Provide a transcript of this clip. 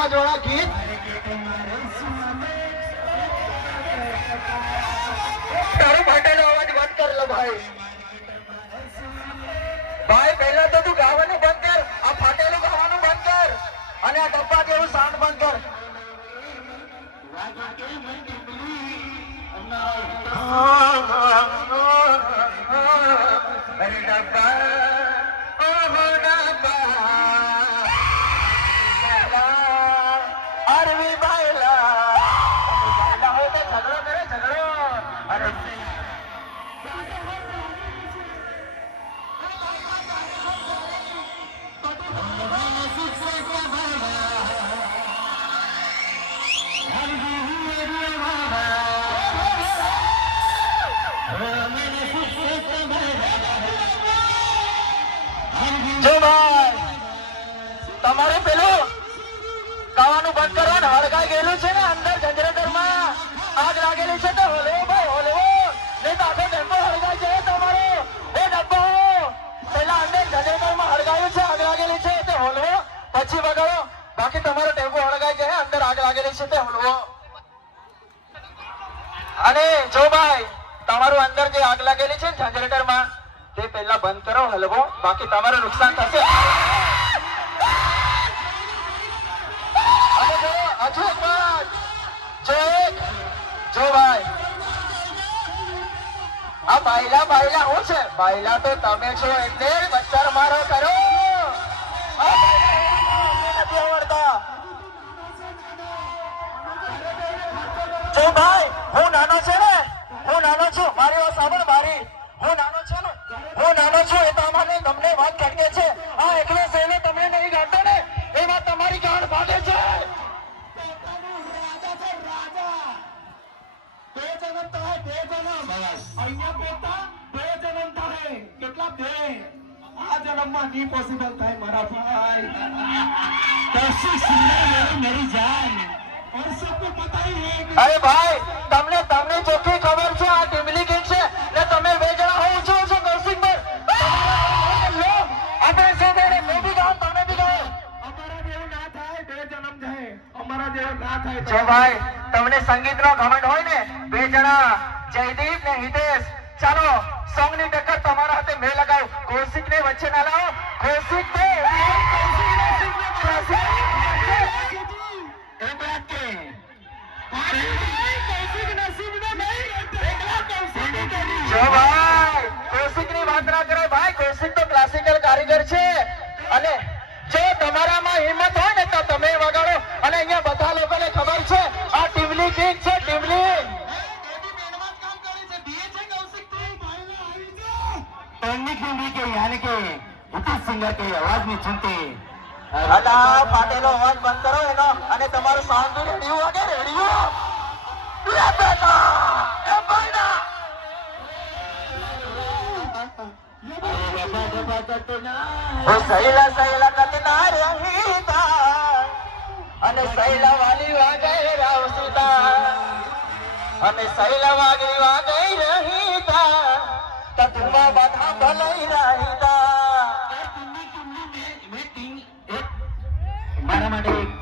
અવાજ વાળા ગીત તારો ફાટેલો અવાજ બંધ કર લો ભાઈ ભાઈ પહેલા તો તું ગાવાનું બંધ કર આ ફાટેલું ગાવાનું બંધ કર અને આ ડબ્બા જેવું સાઉન્ડ બંધ કર અરે ડબ્બા અરવી બાયલા હોય તો ઝઘડો કરે ઝઘડો અરે જો ભાઈ તમારે પેલું ગાવાનું બંધ કરવાનું હળગાઈ ગયેલું છે ને અંદર જનરેટરમાં આગ લાગેલી છે તો હલવો ભાઈ હલવો નહીં તો આખો ડબ્બો હળગાઈ જાય તમારો એ ડબ્બો પેલા અંદર જનરેટરમાં હળગાયું છે આગ લાગેલી છે તે હલવો પછી વગાડો બાકી તમારો ટેમ્પો હળગાઈ જાય અંદર આગ લાગેલી છે તે હલવો અને જો ભાઈ તમારું અંદર જે આગ લાગેલી છે ને જનરેટરમાં તે પહેલા બંધ કરો હલવો બાકી તમારું નુકસાન થશે હજુ એક વાત જો ભાઈ આ બાયલા શું છે બાયલા તો તમે છો એટલે બચ્ચર મારો કરો નથી આવડતા જો ભાઈ હું નાનો છે ને હું નાનો છું મારી વાત સાંભળ મારી હું નાનો છું ને હું નાનો છું એ તો અમારે તમને વાત ખટકે છે આ એકલો સહેલો તમને નહીં ગાંઠો ને એ વાત તમારી ગાંઠ ભાગે છે અહીંયા બેટા બે જન્મ થાય કેટલા બે આ જન્મમાં નહીં પોસિબલ થાય મારા ભાઈ कैसी सुंदर मेरी जान और सबको पता ही है कि અરે ભાઈ તમને ચોખ્ખી ખબર છે આ ટીમલી ગીત છે ને તમે બે જણા હો છો કૌશિક પર આપણે શું કરે મેં બી ગાઉં તમે બી ગાઓ અમારા જેવું ના થાય બે જન્મ જાય અમારા જેવું ના થાય જો ભાઈ તમને સંગીતનો ઘમંડ હોય ને બે જણા જયદીપ ને હિતેશ ચાલો સોંગ ની ટક્કર તમારા હાથે મેં લગાવ કૌશિક ને વચ્ચે ના લાવો કૌશિક ને જો ભાઈ કૌશિક ની વાત ના કરો ભાઈ કૌશિક તો ક્લાસિકલ કારીગર છે અને જો તમારામાં હિંમત હોય ને તો તમે વગાડો અને અહીંયા બધા લોકોને ખબર છે આ ટીમલી ગીત છે ટીમલી के यानी के उचित सिंगर के आवाज में सुनते અલા ફાટેલો અવાજ બંધ કરો એનો અને તમારું સાઉન્ડ બી રેડિયો વાગે રેડિયો લે બેટા એ ભાઈના ઓ સહેલા કતના રહીતા અને સહેલા વાલી વાગે રાવસીતા અને સહેલા વાગી વાગે રહીતા તતુમાં બધા ભલઈ રહીતા મારા માટે